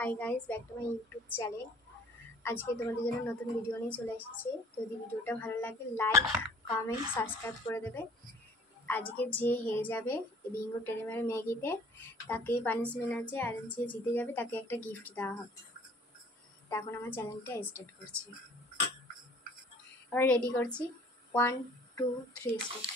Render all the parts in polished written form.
Hi guys, back to my YouTube channel. আজকে তোমাদের জন্য নতুন ভিডিও নিয়ে চলে এসেছি। যদি ভিডিওটা ভালো লাগে লাইক, কমেন্ট, সাবস্ক্রাইব করে দেবে। আজকে যে হেরে যাবে বিঙ্গো টেরিমার ম্যাগিতে তাকে পানিশমেন্ট আছে, আর যে জিতে যাবে তাকে একটা গিফট দেওয়া হবে। এখন আমার চ্যানেলটা স্টার্ট করছি, আমরা রেডি করছি। 1 2 3 স্টার্ট।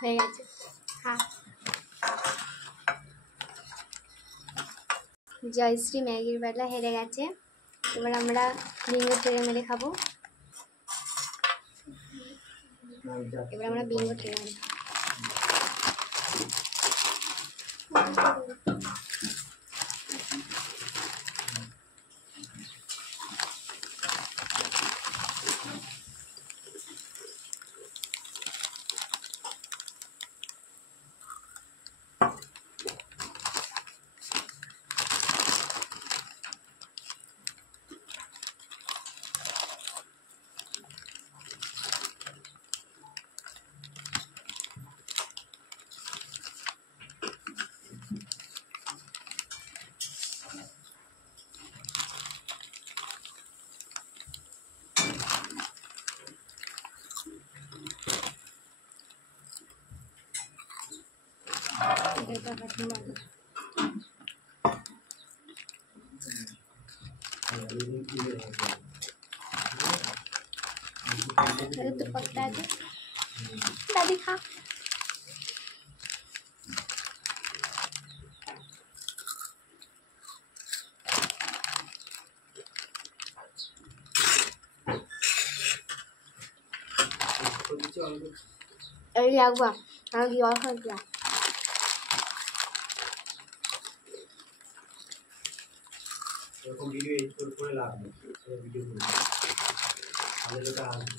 হয়ে গেছে। হ্যাঁ, জয়শ্রী ম্যাগির বেলা হেরে গেছে। এবার আমরা বিঙ্গো ট্রে মেরে খাবো। এবার আমরা বিঙ্গো ট্রে মেরে খাবো। तो पकड़ा है दादी खा। अरे आगवा हाँ की और खा गया। এরকম ভিডিও এডিট করে লাভ নেই, ভিডিও করে আমাদের এটা আসবে।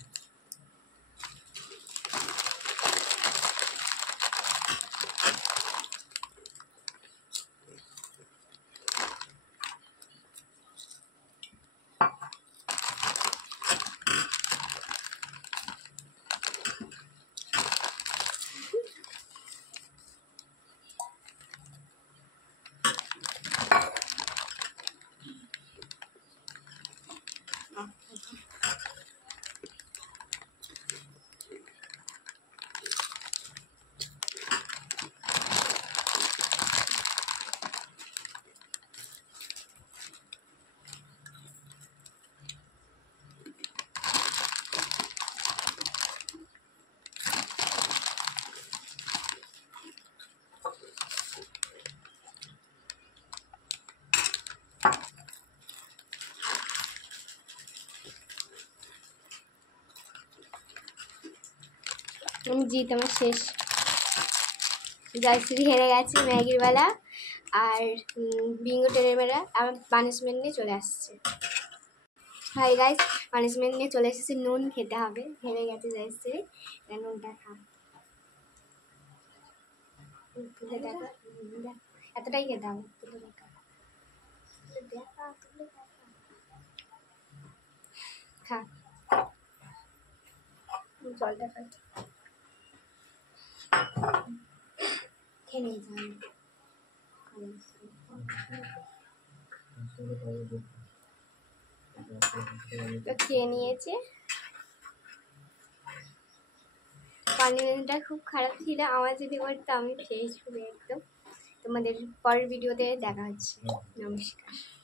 জিত আমার শেষ। জয়শ্রী হেরে গেছে ম্যাগির বেলা, আর বিঙ্গো টেরের বেলা আমার পানিশমেন্ট নিয়ে চলে আসছে। হাই গাইস, পানিশমেন্ট নিয়ে চলে এসেছে। নুন খেতে হবে, হেরে গেছে জয়শ্রী। নুনটা খা, এতটাই খেতে হবে। খা জলটা খা খেয়ে নিয়ে যান তো খেয়ে নিয়েছে কন্ডিশনটা খুব খারাপ ছিল আমার যদি করতো আমি ফেস পুরো একদম তোমাদের পরের ভিডিওতে দেখা হচ্ছে নমস্কার